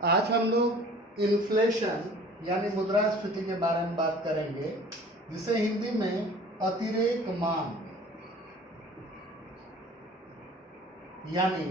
आज हम लोग इन्फ्लेशन यानी मुद्रास्फीति के बारे में बात करेंगे, जिसे हिंदी में अतिरेक मांग यानी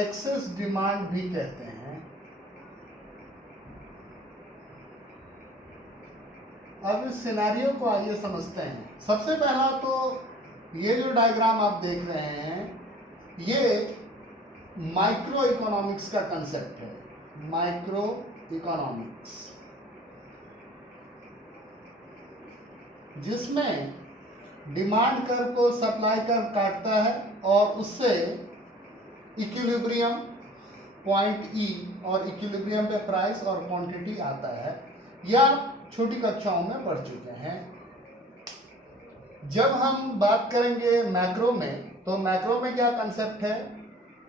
एक्सेस डिमांड भी कहते हैं। अब इस सिनेरियो को आइए समझते हैं। सबसे पहला तो ये जो डायग्राम आप देख रहे हैं, ये माइक्रो इकोनॉमिक्स का कंसेप्ट है। माइक्रो इकोनॉमिक्स, जिसमें डिमांड कर्व को सप्लाई कर्व काटता है और उससे इक्विलिब्रियम पॉइंट ई और इक्विलिब्रियम पे प्राइस और क्वांटिटी आता है। या छोटी कक्षाओं में पढ़ चुके हैं। जब हम बात करेंगे मैक्रो में, तो मैक्रो में क्या कंसेप्ट है?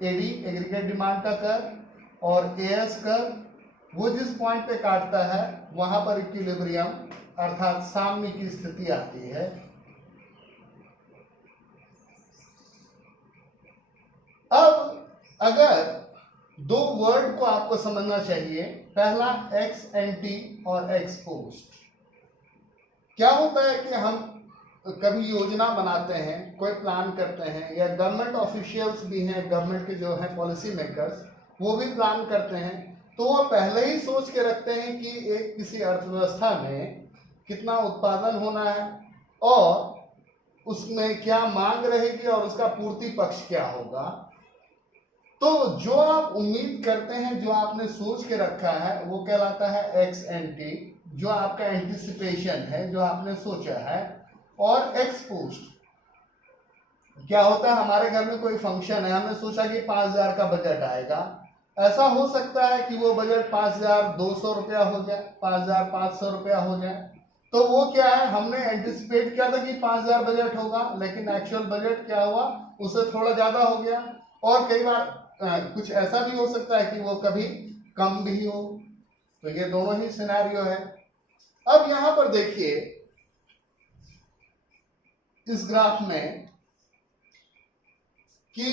एडी एग्रीगेट डिमांड का कर्व और एएस कर्व, वो जिस पॉइंट पे काटता है वहां पर इक्विलिब्रियम अर्थात साम्य की स्थिति आती है। अब अगर दो वर्ड को आपको समझना चाहिए, पहला एक्स एंटी और एक्स पोस्ट। क्या होता है कि हम कभी योजना बनाते हैं, कोई प्लान करते हैं, या गवर्नमेंट ऑफिशियल्स भी हैं, गवर्नमेंट के जो हैं पॉलिसी मेकर्स, वो भी प्लान करते हैं, तो वो पहले ही सोच के रखते हैं कि एक किसी अर्थव्यवस्था में कितना उत्पादन होना है और उसमें क्या मांग रहेगी और उसका पूर्ति पक्ष क्या होगा। तो जो आप उम्मीद करते हैं, जो आपने सोच के रखा है, वो कहलाता है एक्स एंटी, जो आपका एंटिसिपेशन है, जो आपने सोचा है। और एक्स पोस्ट क्या होता है? हमारे घर में कोई फंक्शन है, हमने सोचा कि 5,000 का बजट आएगा। ऐसा हो सकता है कि वो बजट 5,200 रुपया हो जाए, 5,500 रुपया हो जाए। तो वो क्या है, हमने एंटिसिपेट किया था कि 5,000 बजट होगा, लेकिन एक्चुअल बजट क्या हुआ, उससे थोड़ा ज्यादा हो गया। और कई बार कुछ ऐसा भी हो सकता है कि वो कभी कम भी हो। तो ये दोनों ही सिनेरियो है। अब यहां पर देखिए, इस ग्राफ में कि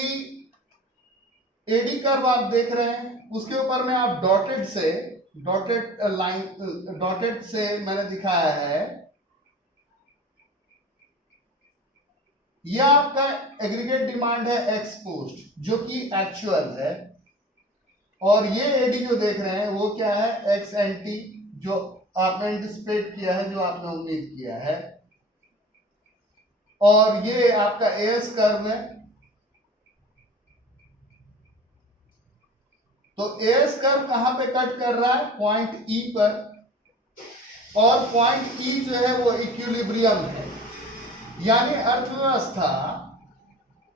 एडी कर्व आप देख रहे हैं, उसके ऊपर में आप डॉटेड से मैंने दिखाया है, यह आपका एग्रीगेट डिमांड है एक्स पोस्ट, जो कि एक्चुअल है। और ये एडी जो देख रहे हैं वो क्या है? एक्स एंटी, जो आपने एंटिसिपेट किया है, जो आपने उम्मीद किया है। और ये आपका एएस कर्व है। तो एएस कर्व कहां पे कट कर रहा है? पॉइंट ई पर। और पॉइंट ई जो है वो इक्विलिब्रियम है, यानी अर्थव्यवस्था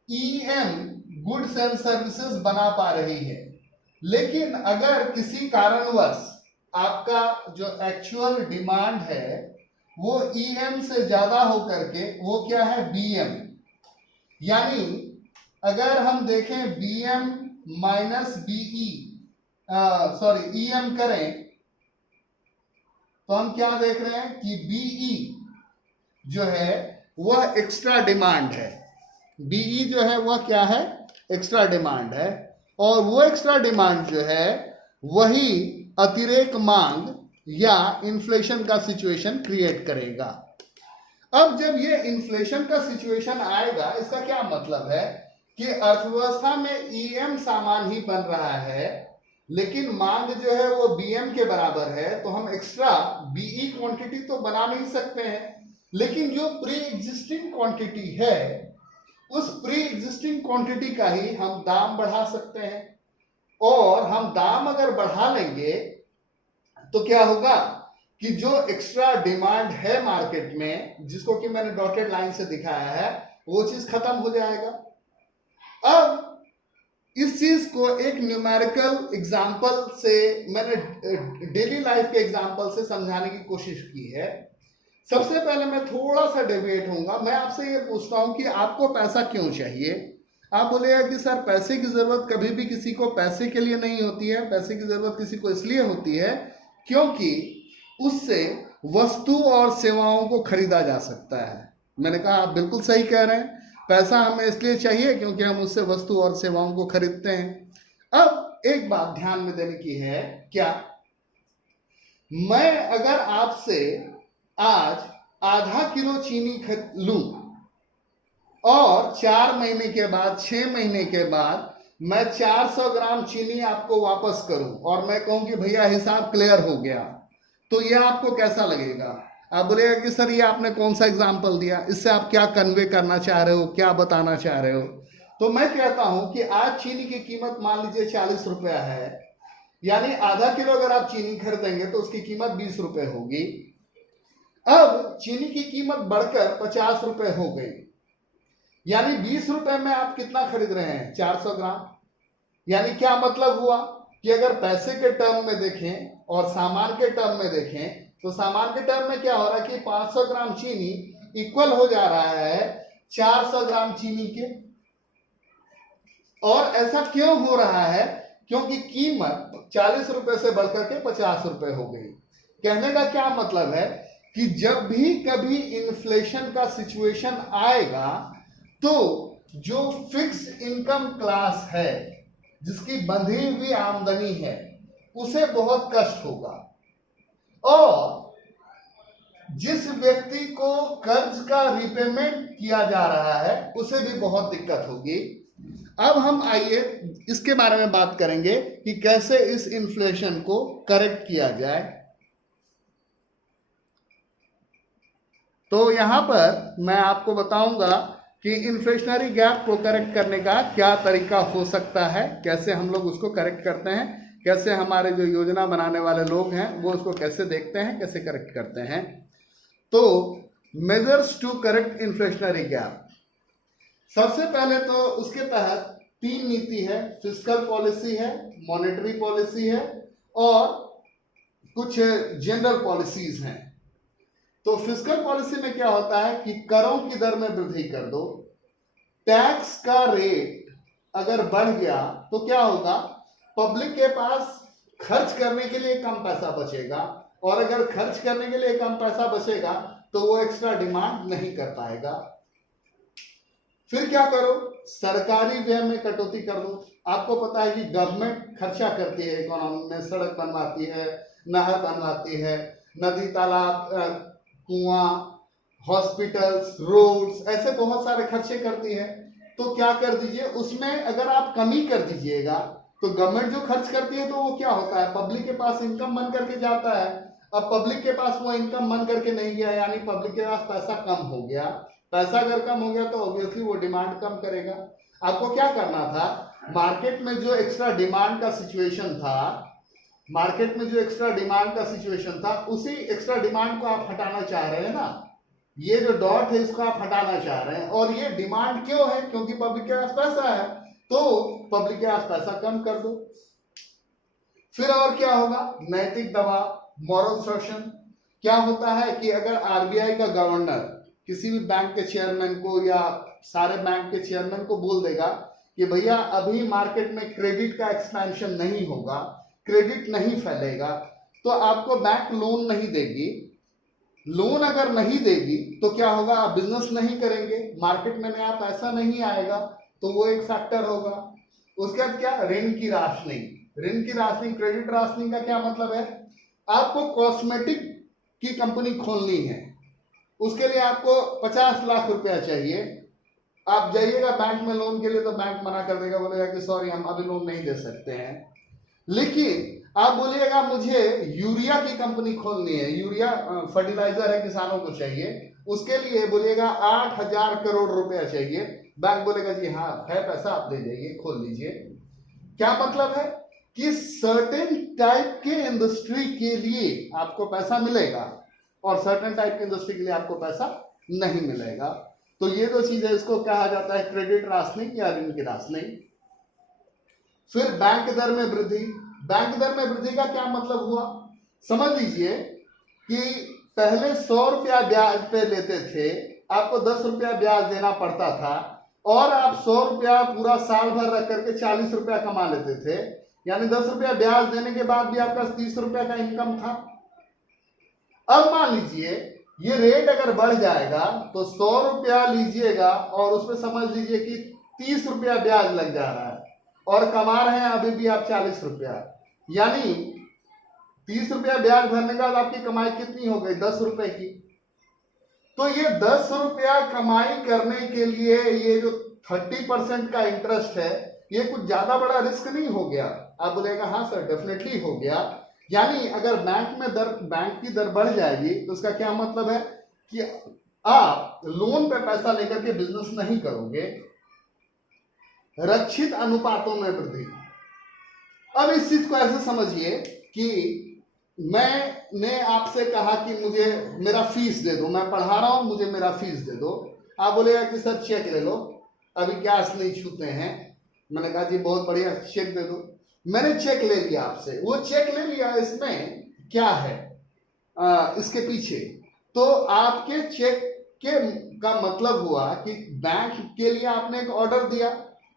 ईएम गुड्स एंड सर्विसेज बना पा रही है। लेकिन अगर किसी कारणवश आपका जो एक्चुअल डिमांड है वो ईएम से ज्यादा होकर के वो क्या है? बीएम। यानी अगर हम देखें BM minus BE, sorry EM करें, तो हम क्या देख रहे हैं कि बीई जो है वह एक्स्ट्रा डिमांड है। बीई जो है वह क्या है? एक्स्ट्रा डिमांड है। और वो एक्स्ट्रा डिमांड जो है वही अतिरेक मांग या इन्फ्लेशन का सिचुएशन क्रिएट करेगा। अब जब ये इन्फ्लेशन का सिचुएशन आएगा, इसका क्या मतलब है कि अर्थव्यवस्था में ईएम सामान ही बन रहा है, लेकिन मांग जो है वो बीएम के बराबर है। तो हम एक्स्ट्रा बीई क्वांटिटी तो बना नहीं सकते हैं, लेकिन जो प्री एग्जिस्टिंग क्वांटिटी है, उस प्री एग्जिस्टिंग क्वांटिटी का ही हम दाम बढ़ा सकते हैं। और हम दाम अगर बढ़ा लेंगे तो क्या होगा कि जो एक्स्ट्रा डिमांड है मार्केट में, जिसको कि मैंने डॉटेड लाइन से दिखाया है, वो चीज खत्म हो जाएगा। अब इस चीज को एक न्यूमेरिकल एग्जांपल से, मैंने डेली लाइफ के एग्जांपल से समझाने की कोशिश की है। सबसे पहले मैं थोड़ा सा डिबेट होऊंगा। मैं आपसे ये पूछता हूं कि आपको पैसा क्यों चाहिए? आप बोलेगा कि सर पैसे की जरूरत कभी भी किसी को पैसे के लिए नहीं होती है। पैसे की जरूरत किसी को इसलिए होती है क्योंकि उससे वस्तु और सेवाओं को खरीदा जा सकता है। मैंने कहा आप बिल्कुल सही कह रहे हैं। पैसा हमें इसलिए चाहिए क्योंकि हम उससे वस्तु और सेवाओं को खरीदते हैं। अब एक बात ध्यान में देने की है, क्या मैं अगर आपसे आज आधा किलो चीनी लूं और 4 महीने के बाद, 6 महीने के बाद मैं 400 ग्राम चीनी आपको वापस करूं और मैं कहूं कि भैया हिसाब क्लियर हो गया, तो यह आपको कैसा लगेगा? आप बोलेगा कि सर ये आपने कौन सा एग्जाम्पल दिया, इससे आप क्या कन्वे करना चाह रहे हो, क्या बताना चाह रहे हो? तो मैं कहता हूं कि आज चीनी की कीमत मान लीजिए 40 रुपया है, यानी आधा किलो अगर आप चीनी खरीदेंगे तो उसकी कीमत 20 रुपए होगी। अब चीनी की कीमत बढ़कर 50 रुपए हो गई, यानी 20 रुपए में आप कितना खरीद रहे हैं? 400 ग्राम। यानी क्या मतलब हुआ कि अगर पैसे के टर्म में देखें और सामान के टर्म में देखें तो सामान के टर्म में क्या हो रहा है कि 500 ग्राम चीनी इक्वल हो जा रहा है 400 ग्राम चीनी के। और ऐसा क्यों हो रहा है? क्योंकि कीमत 40 रुपए से बढ़कर के 50 रुपए हो गई। कहने का क्या मतलब है कि जब भी कभी इन्फ्लेशन का सिचुएशन आएगा तो जो फिक्स इनकम क्लास है, जिसकी बंधी हुई आमदनी है, उसे बहुत कष्ट होगा, और जिस व्यक्ति को कर्ज का रिपेमेंट किया जा रहा है उसे भी बहुत दिक्कत होगी। अब हम आइए इसके बारे में बात करेंगे कि कैसे इस इन्फ्लेशन को करेक्ट किया जाए। तो यहां पर मैं आपको बताऊंगा कि इन्फ्लेशनरी गैप को करेक्ट करने का क्या तरीका हो सकता है, कैसे हम लोग उसको करेक्ट करते हैं, कैसे हमारे जो योजना बनाने वाले लोग हैं वो उसको कैसे देखते हैं, कैसे करेक्ट करते हैं। तो measures to correct inflationary gap, सबसे पहले तो उसके तहत 3 नीति है। फिस्कल पॉलिसी है, मॉनेटरी पॉलिसी है और कुछ जनरल पॉलिसीज हैं। तो फिस्कल पॉलिसी में क्या होता है कि करों की दर में वृद्धि कर दो, टैक्स का रेट अगर बढ़ गया तो क्या होगा, पब्लिक के पास खर्च करने के लिए कम पैसा बचेगा, और अगर खर्च करने के लिए कम पैसा बचेगा तो वो एक्स्ट्रा डिमांड नहीं कर पाएगा। फिर क्या करो, सरकारी व्यय में कटौती कर दो। आपको पता है कि गवर्नमेंट खर्चा करती है इकोनॉमी में, सड़क बनवाती है, नहर बनवाती है, नदी तालाब कुआं, हॉस्पिटल्स, रोड्स, ऐसे बहुत सारे खर्चे करती है। तो क्या कर दीजिए, उसमें अगर आप कमी कर दीजिएगा तो गवर्नमेंट जो खर्च करती है तो वो क्या होता है, पब्लिक के पास इनकम बन करके जाता है। अब पब्लिक के पास वो इनकम बन करके नहीं गया, यानी पब्लिक के पास पैसा कम हो गया। पैसा अगर कम हो गया तो ऑब्वियसली वो डिमांड कम करेगा। आपको क्या करना था, मार्केट में जो एक्स्ट्रा डिमांड का सिचुएशन था, उसी एक्स्ट्रा डिमांड को आप हटाना चाह रहे हैं ना। ये जो डॉट है इसको आप हटाना चाह रहे हैं, और ये डिमांड क्यों है, क्योंकि पब्लिक के पास पैसा है, तो पब्लिक के पास पैसा कम कर दो। फिर और क्या होगा, नैतिक दबाव, मॉरल सॉर्शन। क्या होता है कि अगर आरबीआई का गवर्नर किसी भी बैंक के चेयरमैन को या सारे बैंक के चेयरमैन को बोल देगा कि भैया अभी मार्केट में क्रेडिट का एक्सपेंशन नहीं होगा, क्रेडिट नहीं फैलेगा, तो आपको बैंक लोन नहीं देगी। लोन अगर नहीं देगी तो क्या होगा, आप बिजनेस नहीं करेंगे, मार्केट में नया पैसा नहीं आएगा, तो वो एक फैक्टर होगा। उसके बाद क्या, ऋण की राशनिंग, क्रेडिट राशनिंग का क्या मतलब है, आपको कॉस्मेटिक की कंपनी खोलनी है, उसके लिए आपको 50 लाख रुपया चाहिए। आप जाइएगा बैंक में लोन के लिए तो बैंक मना कर देगा, बोलेगा कि सॉरी हम अभी लोन नहीं दे सकते हैं। लेकिन आप बोलिएगा मुझे यूरिया की कंपनी खोलनी है, यूरिया फर्टिलाइजर है, किसानों को चाहिए, उसके लिए बोलिएगा 8,000 करोड़ रुपया चाहिए। बैंक बोलेगा जी हाँ है पैसा, आप दे जाइए, खोल लीजिए। क्या मतलब है कि सर्टेन टाइप के इंडस्ट्री के लिए आपको पैसा मिलेगा और सर्टेन टाइप की इंडस्ट्री के लिए आपको पैसा नहीं मिलेगा। तो ये दो चीज है, इसको कहा जाता है क्रेडिट राशनिंग या ऋण की राशनिंग। फिर बैंक दर में वृद्धि। बैंक दर में वृद्धि का क्या मतलब हुआ, समझ लीजिए कि पहले 100 रुपया ब्याज पे लेते थे, आपको 10 रुपया ब्याज देना पड़ता था, और आप 100 रुपया पूरा साल भर रख करके 40 रुपया कमा लेते थे, यानी 10 रुपया ब्याज देने के बाद भी आपका 30 रुपया का इनकम था। अब मान लीजिए ये रेट अगर बढ़ जाएगा तो 100 रुपया लीजिएगा और उसमें समझ लीजिए कि 30 रुपया ब्याज लग जा रहा है, और कमा रहे हैं अभी भी आप 40 रुपया, यानी 30 रुपया ब्याज भरने के बाद आपकी कमाई कितनी हो गई? 10 रुपए की। तो ये 10 रुपया कमाई करने के लिए ये जो 30% का इंटरेस्ट है, ये कुछ ज्यादा बड़ा रिस्क नहीं हो गया? आप बोलेगा हाँ सर डेफिनेटली हो गया। यानी अगर बैंक की दर बढ़ जाएगी तो उसका क्या मतलब है कि आप लोन पे पैसा लेकर के बिजनेस नहीं करोगे। रक्षित अनुपातों में वृद्धि। अब इस चीज को ऐसे समझिए कि मैंने आपसे कहा कि मुझे मेरा फीस दे दो, मैं पढ़ा रहा हूं, मुझे मेरा फीस दे दो। आप बोलेगा कि सर चेक ले लो, अभी कैश नहीं छूते हैं। मैंने कहा जी बहुत बढ़िया, चेक दे दो। मैंने चेक ले लिया आपसे, वो चेक ले लिया, इसमें क्या है इसके पीछे? तो आपके चेक का मतलब हुआ कि बैंक के लिए आपने एक ऑर्डर दिया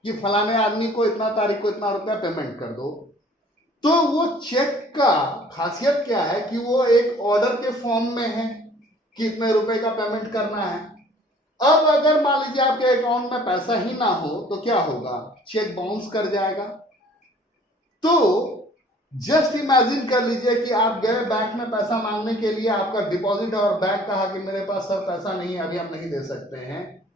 कि फलाने आदमी को इतना तारीख को इतना रुपया पेमेंट कर दो। तो वो चेक का खासियत क्या है कि वो एक ऑर्डर के फॉर्म में है कि इतने रुपए का पेमेंट करना है। अब अगर मान लीजिए आपके अकाउंट में पैसा ही ना हो तो क्या होगा? चेक बाउंस कर जाएगा। तो जस्ट इमेजिन कर लीजिए कि आप गए बैंक में पैसा मांगने के लिए, आपका डिपॉजिट है और बैंक कहा कि मेरे पास सर पैसा नहीं है, अभी हम नहीं दे सकते हैं।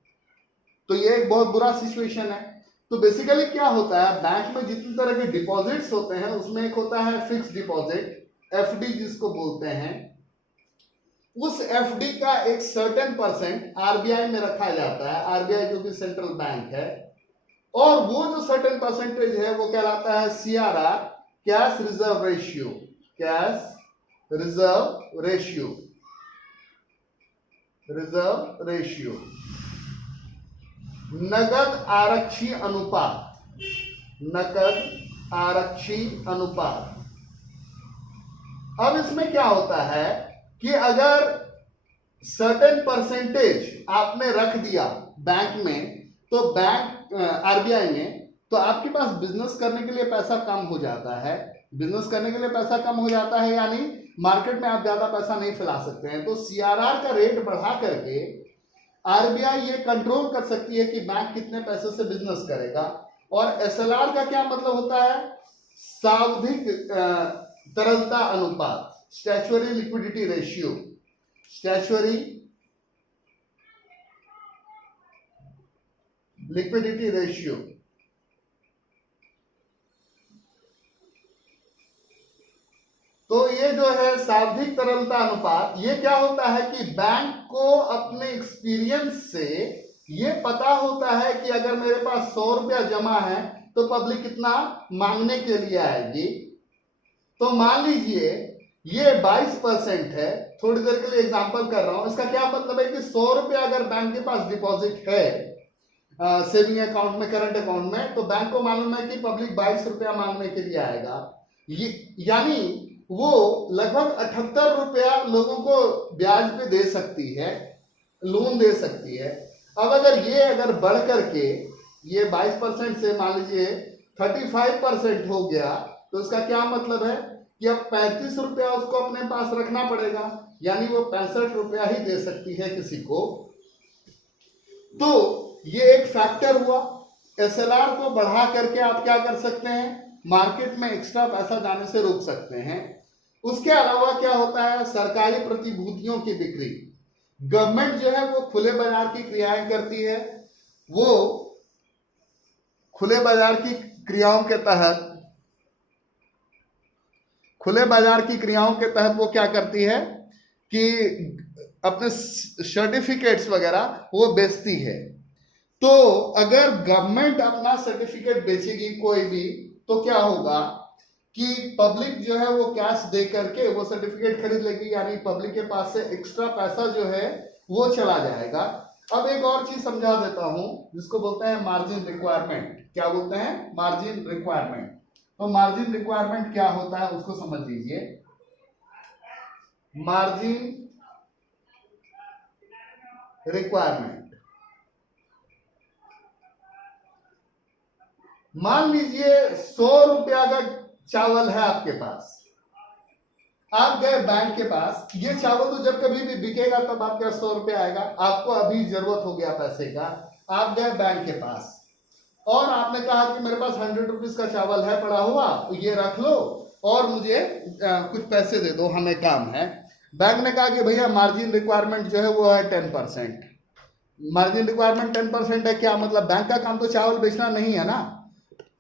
तो ये एक बहुत बुरा सिचुएशन है। तो बेसिकली क्या होता है, बैंक में जितनी तरह के डिपॉजिट्स होते हैं उसमें एक होता है फिक्स डिपॉजिट, एफडी जिसको बोलते हैं। उस एफडी का एक सर्टेन परसेंट आरबीआई में रखा जाता है, आरबीआई जो कि सेंट्रल बैंक है, और वो जो सर्टेन परसेंटेज है वो कहलाता है CRR, cash reserve ratio. Cash reserve ratio, reserve ratio, नगद आरक्षी अनुपात, नकद आरक्षी अनुपात। अब इसमें क्या होता है कि अगर सर्टेन परसेंटेज आपने रख दिया बैंक में, तो बैंक आरबीआई में, तो आपके पास बिजनेस करने के लिए पैसा कम हो जाता है। बिजनेस करने के लिए पैसा कम हो जाता है यानी मार्केट में आप ज्यादा पैसा नहीं फैला सकते हैं। तो सीआरआर का रेट बढ़ा करके आरबीआई ये कंट्रोल कर सकती है कि बैंक कितने पैसे से बिजनेस करेगा। और एसएलआर का क्या मतलब होता है? सावधिक तरलता अनुपात, statutory liquidity ratio, statutory liquidity ratio. तो ये जो है सावधिक तरलता अनुपात, ये क्या होता है कि बैंक को अपने एक्सपीरियंस से ये पता होता है कि अगर मेरे पास 100 रुपया जमा है तो पब्लिक कितना मांगने के लिए आएगी। तो मान लीजिए ये 22% है, थोड़ी देर के लिए एग्जांपल कर रहा हूं। इसका क्या मतलब है कि 100 रुपया अगर बैंक के पास डिपॉजिट है सेविंग अकाउंट में, करंट अकाउंट में, तो बैंक को मालूम है कि पब्लिक 22 रुपया मांगने के लिए आएगा। यानी वो लगभग 78 रुपया लोगों को ब्याज पे दे सकती है, लोन दे सकती है। अब अगर बढ़ करके ये 22% से मान लीजिए 35% हो गया, तो इसका क्या मतलब है कि अब 35 रुपया उसको अपने पास रखना पड़ेगा, यानी वो 65 रुपया ही दे सकती है किसी को। तो ये एक फैक्टर हुआ। एसएलआर को बढ़ा करके आप क्या कर सकते हैं? मार्केट में एक्स्ट्रा पैसा जाने से रोक सकते हैं। उसके अलावा क्या होता है? सरकारी प्रतिभूतियों की बिक्री। गवर्नमेंट जो है वो खुले बाजार की क्रियाएं करती है। वो खुले बाजार की क्रियाओं के तहत वो क्या करती है कि अपने सर्टिफिकेट्स वगैरह वो बेचती है। तो अगर गवर्नमेंट अपना सर्टिफिकेट बेचेगी कोई भी, तो क्या होगा कि पब्लिक जो है वो कैश दे करके वो सर्टिफिकेट खरीद लेगी, यानी पब्लिक के पास से एक्स्ट्रा पैसा जो है वो चला जाएगा। अब एक और चीज समझा देता हूं जिसको बोलते हैं मार्जिन रिक्वायरमेंट। क्या बोलते हैं? Margin requirement. तो मार्जिन रिक्वायरमेंट क्या होता है उसको समझ लीजिए। मार्जिन रिक्वायरमेंट, मान लीजिए 100 रुपया का चावल है आपके पास, आप गए बैंक के पास। ये चावल तो जब कभी भी बिकेगा तब आपके पास 100 रुपया आएगा, आपको अभी जरूरत हो गया पैसे का, आप गए बैंक के पास। और आपने कहा कि मेरे पास 100 रुपीज का चावल है पड़ा हुआ, ये रख लो और मुझे कुछ पैसे दे दो, हमें काम है। बैंक ने कहा कि भैया मार्जिन रिक्वायरमेंट जो है वो है 10%। मार्जिन रिक्वायरमेंट 10% है, क्या मतलब? बैंक का काम तो चावल बेचना नहीं है ना।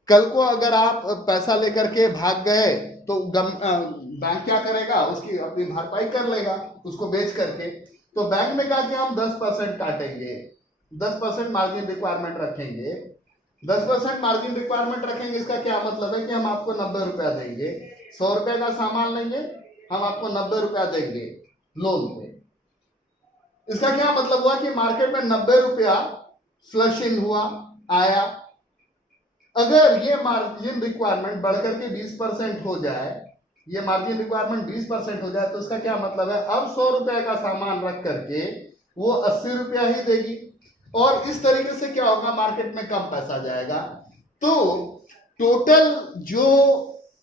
कल को अगर आप पैसा लेकर के भाग गए तो बैंक क्या करेगा? उसकी अपनी भरपाई कर लेगा उसको बेच करके। तो बैंक ने कहा कि हम 10% काटेंगे, 10% मार्जिन रिक्वायरमेंट रखेंगे। 10% मार्जिन रिक्वायरमेंट रखेंगे, इसका क्या मतलब है कि हम आपको 90 रुपया देंगे। 100 रुपये का सामान लेंगे, हम आपको 90 रुपया देंगे लोन पे। इसका क्या मतलब हुआ कि मार्केट में 90 रुपया फ्लश इन हुआ, आया। अगर ये मार्जिन रिक्वायरमेंट बढ़कर के 20% हो जाए, ये मार्जिन रिक्वायरमेंट 20% हो जाए, तो इसका क्या मतलब है? अब 100 रुपए का सामान रख करके वो 80 रुपया ही देगी, और इस तरीके से क्या होगा? मार्केट में कम पैसा जाएगा। तो टोटल जो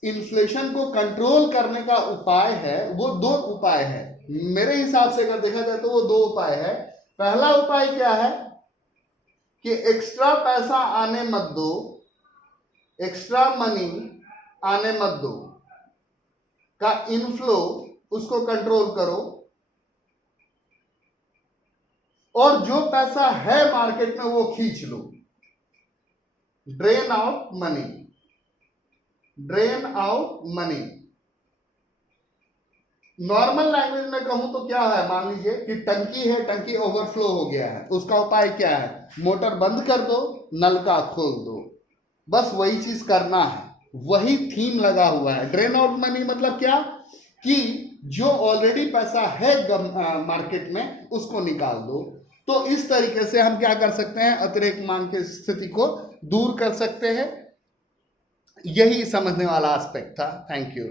इन्फ्लेशन को कंट्रोल करने का उपाय है वो दो उपाय है मेरे हिसाब से। अगर देखा जाए तो वो दो उपाय है। पहला उपाय क्या है कि एक्स्ट्रा पैसा आने मत दो, एक्स्ट्रा मनी आने मत दो, का इनफ्लो उसको कंट्रोल करो, और जो पैसा है मार्केट में वो खींच लो। Drain out money, drain out money. Normal language में कहूं तो क्या है? मान लीजिए कि टंकी है, टंकी ओवरफ्लो हो गया है, उसका उपाय क्या है? मोटर बंद कर दो, नलका खोल दो, बस वही चीज करना है। वही थीम लगा हुआ है। ड्रेन आउट मनी मतलब क्या? कि जो ऑलरेडी पैसा है मार्केट में उसको निकाल दो। तो इस तरीके से हम क्या कर सकते हैं? अतिरिक्त मांग की स्थिति को दूर कर सकते हैं। यही समझने वाला एस्पेक्ट था। Thank you.